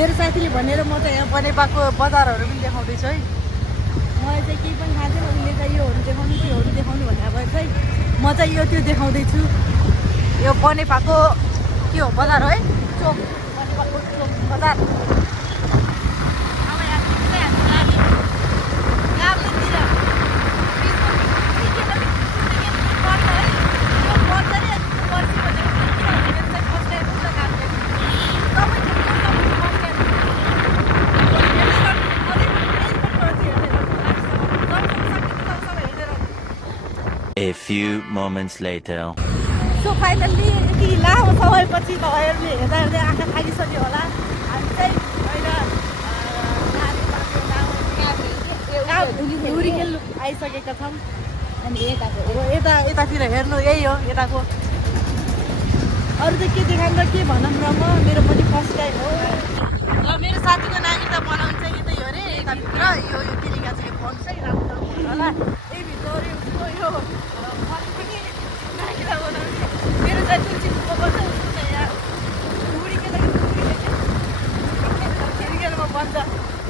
मेरो साथीले भनेर म चाहिँ यहाँ बनेपाको बजारहरू पनि देखाउँदैछु है। मलाई चाहिँ केही पनि थाहा छैन, उसले चाहिँ योहरू देखाउनु त्योहरू देखाउनु भनेर भएर चाहिँ म चाहिँ यो त्यो देखाउँदैछु। यो बनेपाको के हो बजार हो है, चोक, बनेपाको चोक बजार। A few moments later. So finally यति लामो समयपछि तपाईँहरूले हेर्दा हेर्दै आँखा थाकिसक्यो होला। हामी चाहिँ पहिला हुरिकेल आइसकेका छौँ। अनि यतातिर हेर्नु यही हो यताको। अरू चाहिँ के देखाउँ र के भनौँ र म, मेरो पनि फर्स्ट टाइम हो। र मेरो साथीको नागरिकता बनाउनु चाहिँ यतै हो अरे, यताभित्र यो किनेका चाहिँ फोन चाहिँ राम्रो होला। यही भित्र उसको यो नागरिकता बनाउने मेरो चाहिँ तुलसी फुपा पर्छ, उसको चाहिँ यहाँ हुरिकेलमा बन्छ।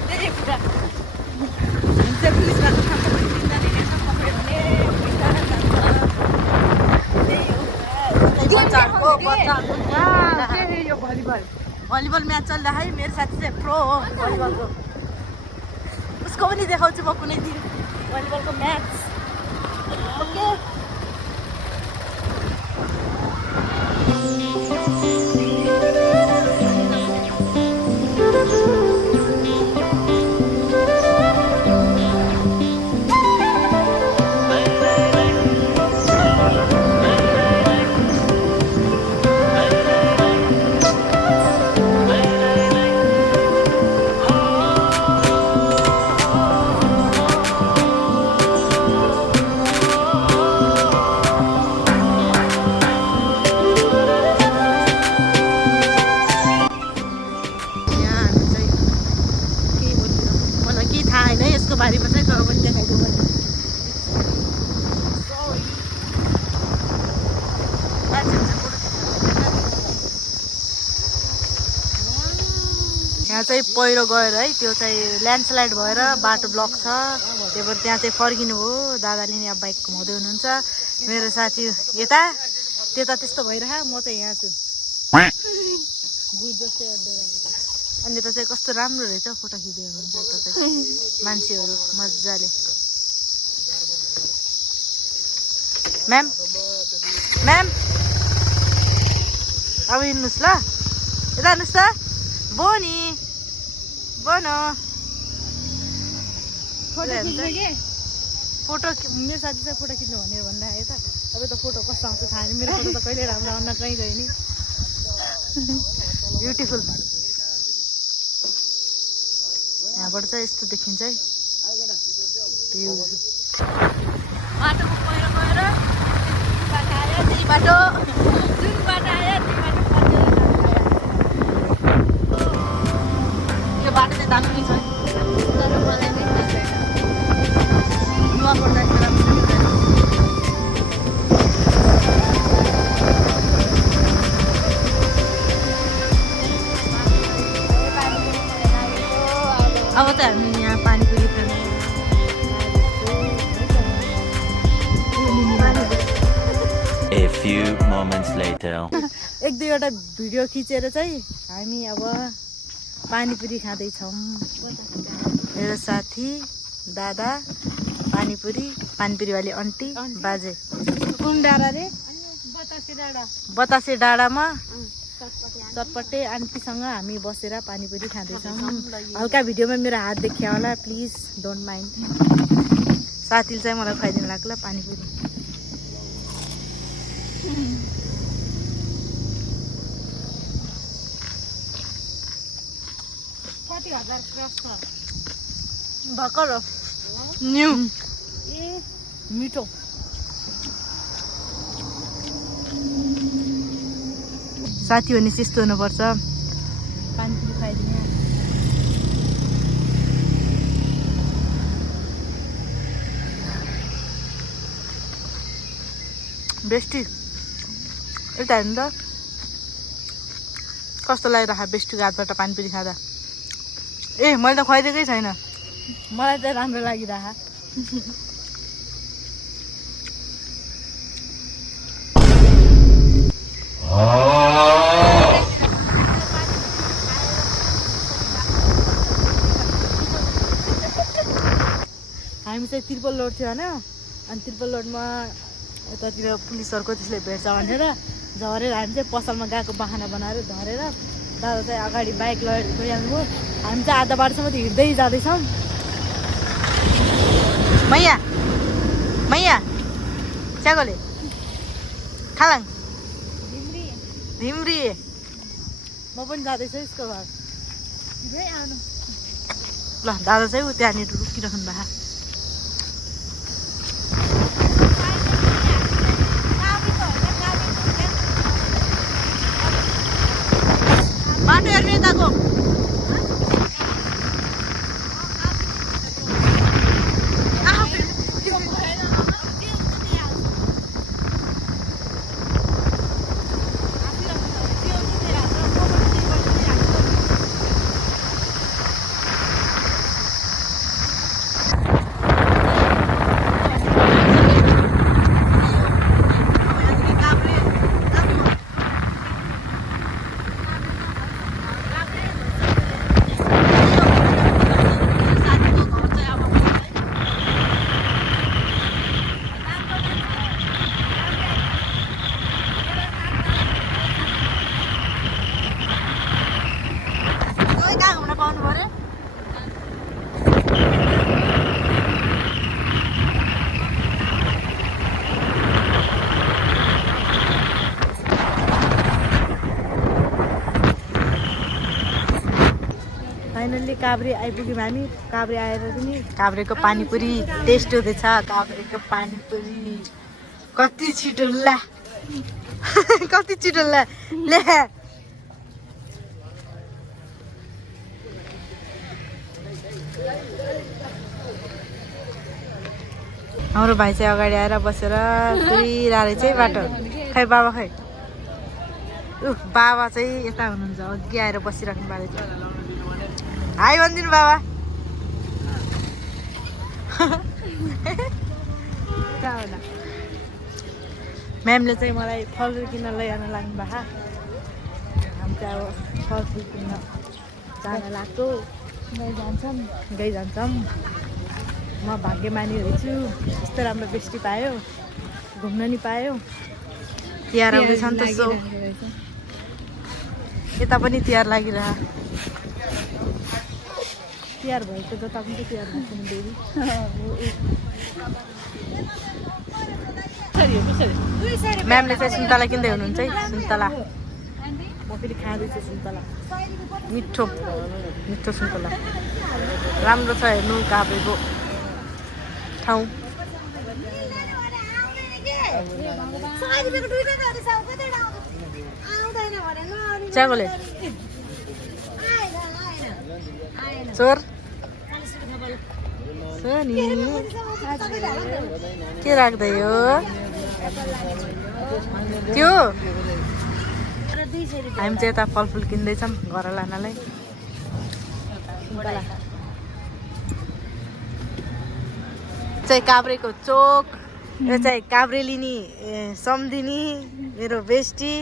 त्यही कुरा हामी चाहिँ पुलिसमा खान्छ भने तिनजना हेर्छ तपाईँ भने भलिबल म्याच चल्दा है। मेरो साथी चाहिँ प्रो हो भलिबलको, उसको पनि देखाउँछु म कुनै दिन भलिबलको म्याच। ओके बारेमा चाहिँ तर पनि देखाइदिउँ मैले। यहाँ चाहिँ पहिरो गएर है, त्यो चाहिँ ल्यान्डस्लाइड भएर बाटो ब्लक छ, त्यही भएर त्यहाँ चाहिँ फर्किनु हो। दादाले नि अब बाइक घुमाउँदै हुनुहुन्छ। मेरो साथी यता त्यता त्यस्तो भइरह, म चाहिँ यहाँ छु बुझ जस्तै अड्डेर। अनि यता चाहिँ कस्तो राम्रो रहेछ, फोटो खिच्दै हुनुहुन्छ यता चाहिँ मान्छेहरू मजाले। म्याम म्याम अब हिँड्नुहोस् ल, यता हेर्नुहोस् त, बोनी बनो फोटो। मेरो साथी चाहिँ फोटो खिच्नु भनेर भन्दाखेरि त अब त फोटो कस्तो आउँछ थाहा छैन। मेरो फोटो त कहिले राम्रो आउन कहीँ गयो नि। ब्युटिफुल। यहाँबाट चाहिँ यस्तो देखिन्छ है भ्यू। बाटोको पहिरो गएर बाटो आयो, त्यही बाटो जुन बाटो आयो त्यही बाटो फर्केर यो बाटो चाहिँ दामी छ है। नुहाकोट जान्छ अब चाहिँ हामी यहाँ पानीपुरी खाने। A few moments later. एक दुईवटा भिडियो खिचेर चाहिँ हामी अब पानीपुरी खाँदैछौँ। मेरो साथी, दादा, पानीपुरीवाली आन्टी, बाजे। कुन डाँडा रे? बतासे डाँडामा चटपटे आन्टीसँग हामी बसेर पानीपुरी खाँदैछौँ। हल्का भिडियोमा मेरो हात देखियो होला, प्लिज डोन्ट माइन्ड। साथीले चाहिँ मलाई खुवाइदिनु लाग्ला पानीपुरी। भर्खर न्यू मिठो। साथी भने यस्तो हुनुपर्छ, पानीपुरी खुवाइदिने। बेस्टी यता हेर्नु त कस्तो लागिरहेको बेस्टीको हातबाट पानीपुरी खाँदा। ए मैले त खुवाइदिएकै छैन मलाई त राम्रो लागिरह हामी चाहिँ त्रिपल लोड थियो होइन अनि त्रिपल लोडमा यतातिर पुलिसहरूको त्यसले भेट्छ भनेर झरेर हामी चाहिँ पसलमा गएको बहाना बनाएर झरेर दादा चाहिँ अगाडि बाइक लगेर गइहाल्नुभयो हामी चाहिँ आधा बाटोसम्म त हिँड्दै जाँदैछौँ मैया मैया च्यागोले खालाङ धिम्री म पनि जाँदैछु यसको घर ल दादा चाहिँ ऊ त्यहाँनिर रुकिराख्नु भएको बाटो हेर्ने यताको फाइनल्ली काभ्रे आइपुग्यौँ हामी काभ्रे आएर पनि काभ्रेको पानीपुरी टेस्ट हुँदैछ काभ्रेको पानीपुरी कति छिटो ला कति छिटो ला ले हाम्रो भाइ चाहिँ अगाडि आएर बसेर कुरिरहेको चाहिँ बाटो खै बाबा खै बाबा चाहिँ यता हुनुहुन्छ अघि आएर बसिराख्नु भएको छ हाई भनिदिनु बाबा म्यामले चाहिँ मलाई फलफुल किन्न लैजान लाग्नु भएको हामी चाहिँ अब फलफुल किन्न जान लाग्छौँ गइ जान्छौँ म भाग्यमानी रहेछु यस्तो राम्रो बेस्टी पायो घुम्न नि पायो तिहार आउँदैछ नि त सो यता पनि तिहार लागिरह तिहार भएको जता पनि तिहार भएको नि बेबी म्यामले चाहिँ सुन्तला किन्दै हुनुहुन्छ है सुन्तला म फेरि खाँदैछु सुन्तला मिठो मिठो सुन्तला राम्रो छ हेर्नु काभ्रेको ठाउँ च्यागोले चोर के राख्दै हो त्यो हामी चाहिँ यता फलफुल किन्दैछौँ घर लानलाई चाहिँ काभ्रेको चोक यो चाहिँ काभ्रेलिनी सम्धिनी मेरो बेस्टी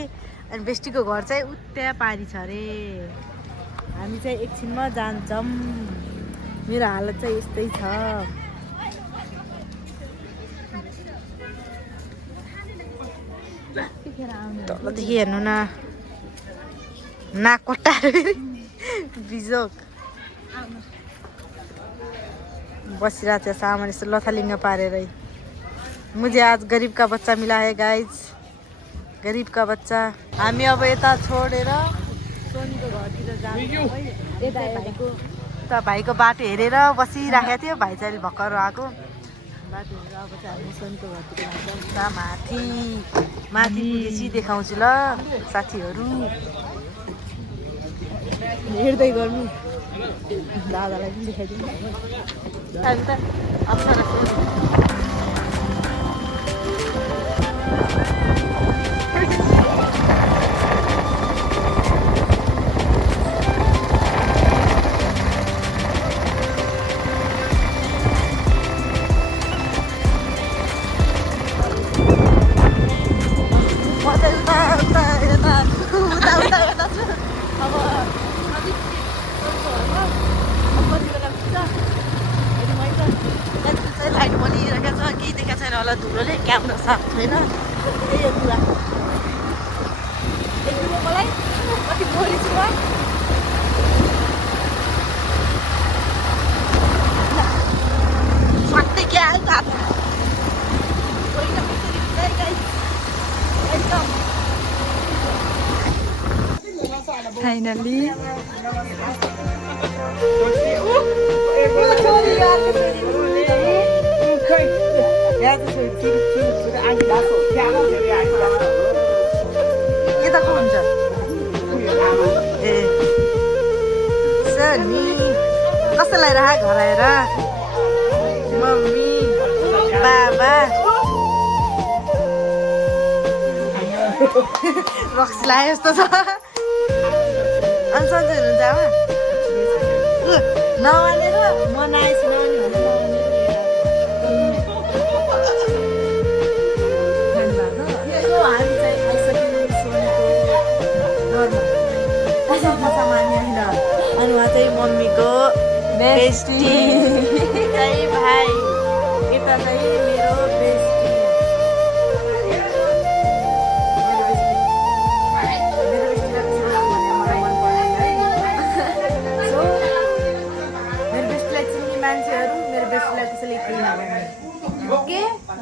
अनि बेस्टीको घर चाहिँ उता पारी छ अरे हामी चाहिँ एकछिनमा जान्छौँ मेरो हालत चाहिँ यस्तै छ तलदेखि हेर्नु न नाक कट्टाएर बिजोक बसिरहेको थियो सामान यस्तो लथालिङ्ग पारेरै मुझे आज गरीब का बच्चा मिला है गाइज गरीब का बच्चा हामी अब यता छोडेर सोनीको घरतिर जान्छौँ है यता भाइको बाटो हेरेर बसिराखेको थियो भाइ चाहिँ भर्खर आएको बाटो हेरेर अब चाहिँ हामी सोनीको घरतिर जान्छौँ माथि माथि पुगेपछि देखाउँछु ल साथीहरू हेर्दै गर्नु दादालाई पनि देखाइदिनु अहिले त अप्सरा तल धुलोले क्याप्न सक्दैन त्यही हो कुरा देख्नुभयो मलाई कति बोली छु म स्वाट्टै क्या हात फाइनली यता को हुन्छ ए सनी कसैलाई राख घर आएर मम्मी बाबा रक्स लाए जस्तो छ अनि सन्चै हुनुहुन्छ आमा नमानेर म नआएछु नमाने भनेर हामी चाहिँ आइसक्यौँ सोनीको घरमा सामान्य होइन अनि उहाँ चाहिँ मम्मीको बेस्टी चाहिँ भाइ यता चाहिँ मेरो बेस्टी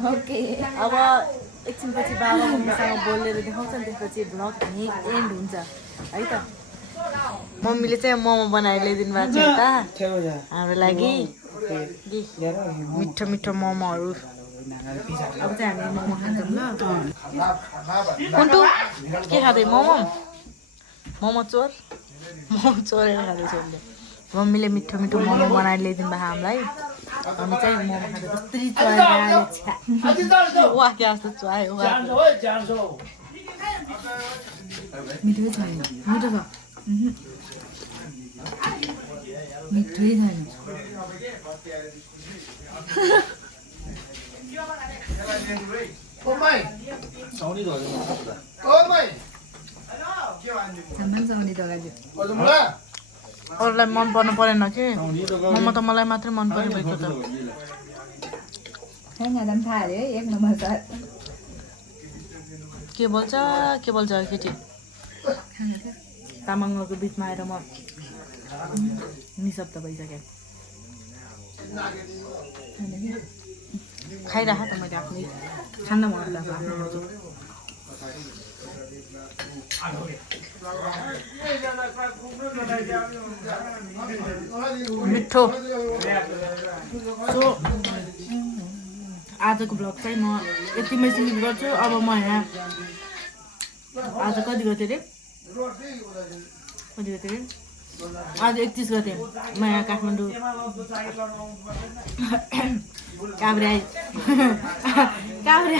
ओके अब एकछिनपछि बाबा मम्मीसँग बोलेर देखाउँछ नि त्यसपछि भ्लग एन्ड हुन्छ है त मम्मीले चाहिँ मोमो बनाएर ल्याइदिनु भएको छ त हाम्रो लागि मिठो मिठो मोमोहरू अब चाहिँ हामी मोमो खान्छौँ ल कुन्टु के खाँदै मोमो मोमो चोरेर खाँदैछ उसले मम्मीले मिठो मिठो मोमो बनाएर ल्याइदिनु भएको हामीलाई हामी चाहिँ मोमो खाँदा जस्तै चोरेर आयो वाह क्या जस्तो चुहायो मिठै छैन मिठो छ मिठै छैन अरूलाई मन पर्नु परेन कि मोमो त मलाई मात्रै मन पर्यो भएको त के बोल्छ केटी तामाङको बिचमा आएर म निशब्द भइसकेँ खाइराख त मैले आफ्नै खान मन लाग्छ मिठो सो आजको भ्लग चाहिँ म यतिमै सिमिट गर्छु अब म यहाँ आज कति गते अरे आज 31 गते म यहाँ काठमाडौँ काभ्रे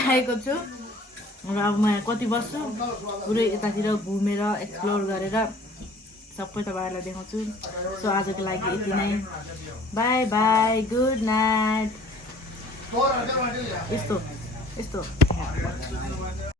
आएको छु र अब म यहाँ कति बस्छु पुरै यतातिर घुमेर एक्सप्लोर गरेर सबै तपाईँहरूलाई देखाउँछु सो आजको लागि यति नै बाई बाई गुड नाइट यस्तो